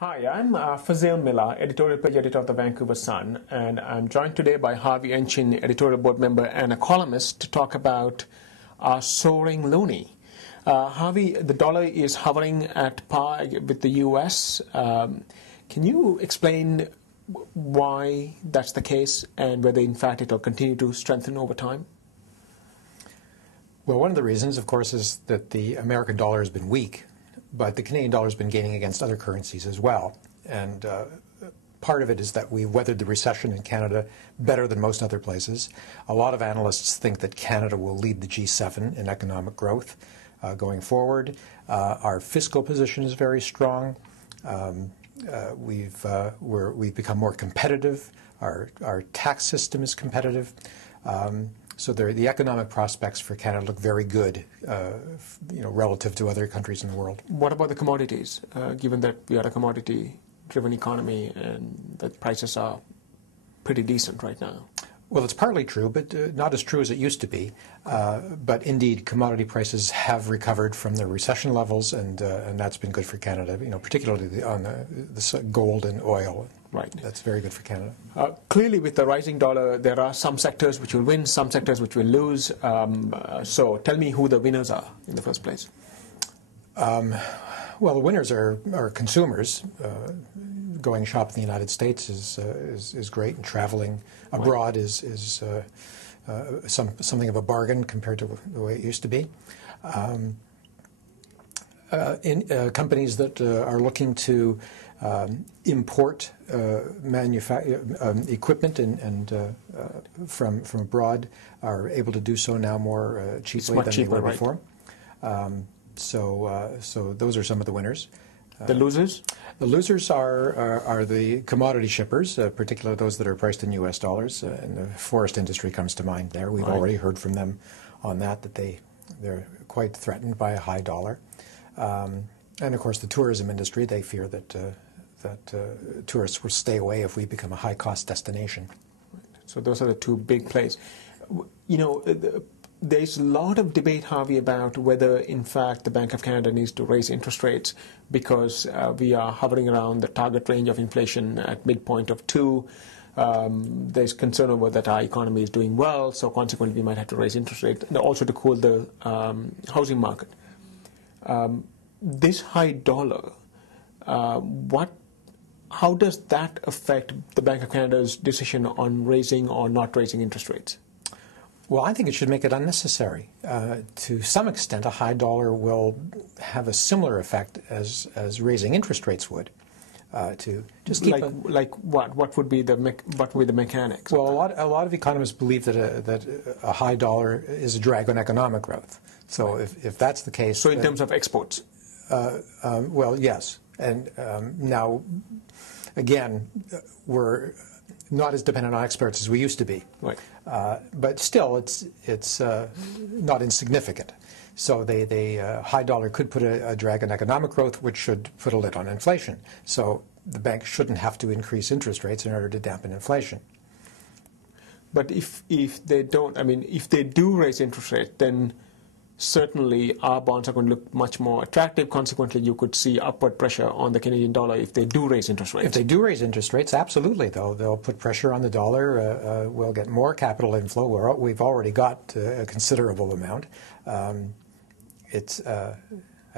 Hi, I'm Fazil Mihlar, editorial page editor of the Vancouver Sun, and I'm joined today by Harvey, Enchin, editorial board member and a columnist, to talk about our soaring loonie. Harvey, the dollar is hovering at par with the U.S. Can you explain why that's the case and whether, in fact, it will continue to strengthen over time? Well, one of the reasons, of course, is that the American dollar has been weak, but the Canadian dollar has been gaining against other currencies as well. And part of it is that we weathered the recession in Canada better than most other places. A lot of analysts think that Canada will lead the G7 in economic growth going forward. Our fiscal position is very strong. We've become more competitive. Our tax system is competitive. So the economic prospects for Canada look very good, relative to other countries in the world. What about the commodities, given that we are a commodity-driven economy and that prices are pretty decent right now? Well, it's partly true, but not as true as it used to be. But indeed, commodity prices have recovered from the recession levels, and that's been good for Canada. Particularly on the gold and oil. Right. That's very good for Canada. Clearly, with the rising dollar, there are some sectors which will win, some sectors which will lose. So tell me who the winners are in the first place. Well, the winners are consumers. Going shop in the United States is great, and traveling abroad is something of a bargain compared to the way it used to be. Companies that are looking to import equipment and from abroad are able to do so now more cheaply than they were before. So those are some of the winners. The losers? The losers are the commodity shippers, particularly those that are priced in U.S. dollars, and the forest industry comes to mind there. We've already heard from them on that they're quite threatened by a high dollar. And of course, the tourism industry, they fear that tourists will stay away if we become a high-cost destination. So those are the two big plays. There's a lot of debate, Harvey, about whether, in fact, the Bank of Canada needs to raise interest rates because we are hovering around the target range of inflation at midpoint of 2. There's concern over that our economy is doing well, so consequently we might have to raise interest rates, and also to cool the housing market. This high dollar, how does that affect the Bank of Canada's decision on raising or not raising interest rates? Well, I think it should make it unnecessary. To some extent, a high dollar will have a similar effect as raising interest rates would. To just keep what would be the mechanics? Well, a lot of economists believe that a high dollar is a drag on economic growth. So if that's the case, so in terms of exports, well, yes. And now, again, we're not as dependent on exports as we used to be. Right. But still, it's not insignificant. So high dollar could put a drag on economic growth, which should put a lid on inflation. So the bank shouldn't have to increase interest rates in order to dampen inflation. But if they don't, if they do raise interest rates, then certainly our bonds are going to look much more attractive. Consequently, you could see upward pressure on the Canadian dollar if they do raise interest rates. If they do raise interest rates, absolutely, they'll put pressure on the dollar. We'll get more capital inflow. We've already got a considerable amount. I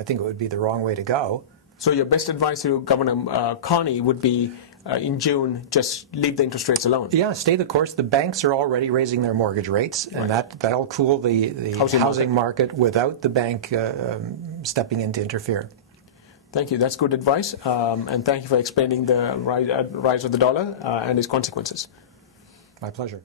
think it would be the wrong way to go. So your best advice to Governor Carney would be, in June, just leave the interest rates alone. Yeah, stay the course. The banks are already raising their mortgage rates, and that'll cool the housing market without the bank stepping in to interfere. Thank you. That's good advice, and thank you for explaining the rise of the dollar and its consequences. My pleasure.